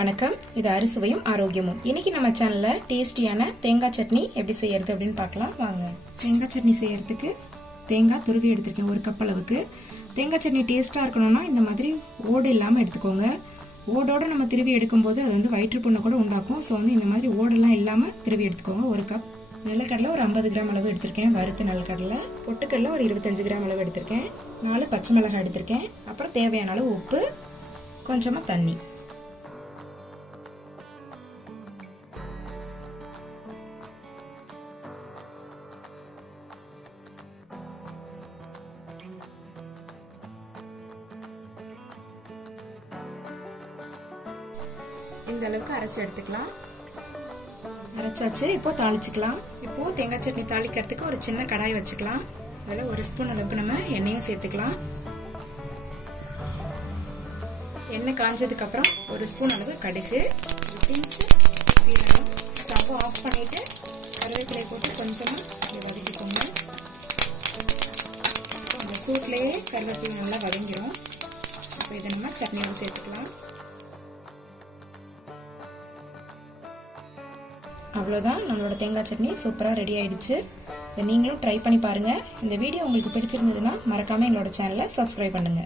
வணக்கம், இது அறுசுவையும் ஆரோக்கியமும். இன்னைக்கு நம்ம சேனல்ல டேஸ்டியான தேங்காய் சட்னி எப்படி செய்யறது அப்படின்னு பார்க்கலாம் வாங்க. தேங்காய் சட்னி செய்யறதுக்கு தேங்காய் துருவி எடுத்திருக்கேன், 1 கப் அளவுக்கு. தேங்காய் சட்னி டேஸ்டா இருக்கணும்னா இந்த மாதிரி ஓடு இல்லாம எடுத்துக்கோங்க. ஓடோட நம்ம திருவி எடுக்கும்போது அது வந்து வயிற்றுப்புண்ணை கூட உண்டாக்கும். ஸோ வந்து இந்த மாதிரி ஓடெல்லாம் இல்லாம திருவி எடுத்துக்கோங்க. 1 கப் நிலக்கடலை ஒரு 50 கிராம் அளவு எடுத்திருக்கேன். வறுத்த நிலக்கடலை. பொட்டுக்கடலை ஒரு 25 கிராம் அளவு எடுத்திருக்கேன். 4 பச்சை மிளகாய் எடுத்திருக்கேன். அப்புறம் தேவையான அளவு உப்பு, கொஞ்சமா தண்ணி. இந்த அளவுக்கு அரைச்சு எடுத்துக்கலாம். அரைச்சாச்சு. இப்போ தாளிச்சுக்கலாம். இப்போ தேங்காய் சட்னி தாளிக்கிறதுக்கு ஒரு சின்ன கடாய் வச்சுக்கலாம். அதில் 1 ஸ்பூன் அளவுக்கு நம்ம எண்ணெயும் சேர்த்துக்கலாம். எண்ணெய் காஞ்சதுக்கு அப்புறம் 1 ஸ்பூன் அளவு கடுகு, சீரகம். ஸ்டவ் ஆஃப் பண்ணிட்டு கருவேப்பிலை போட்டு கொஞ்சமா வதக்கிக்கோங்க. அந்த சூட்லேயே கருவேப்பிலை நல்லா வதங்கிடும். இப்போ இதை நம்ம சட்னியோட சேர்த்துக்கலாம். அவ்வளோதான், நம்மளோட தேங்காய் சட்னி சூப்பராக ரெடி ஆயிடுச்சு. இதை நீங்களும் ட்ரை பண்ணி பாருங்க. இந்த வீடியோ உங்களுக்கு பிடிச்சிருந்ததுன்னா மறக்காம எங்களோட சேனலை சப்ஸ்கிரைப் பண்ணுங்க.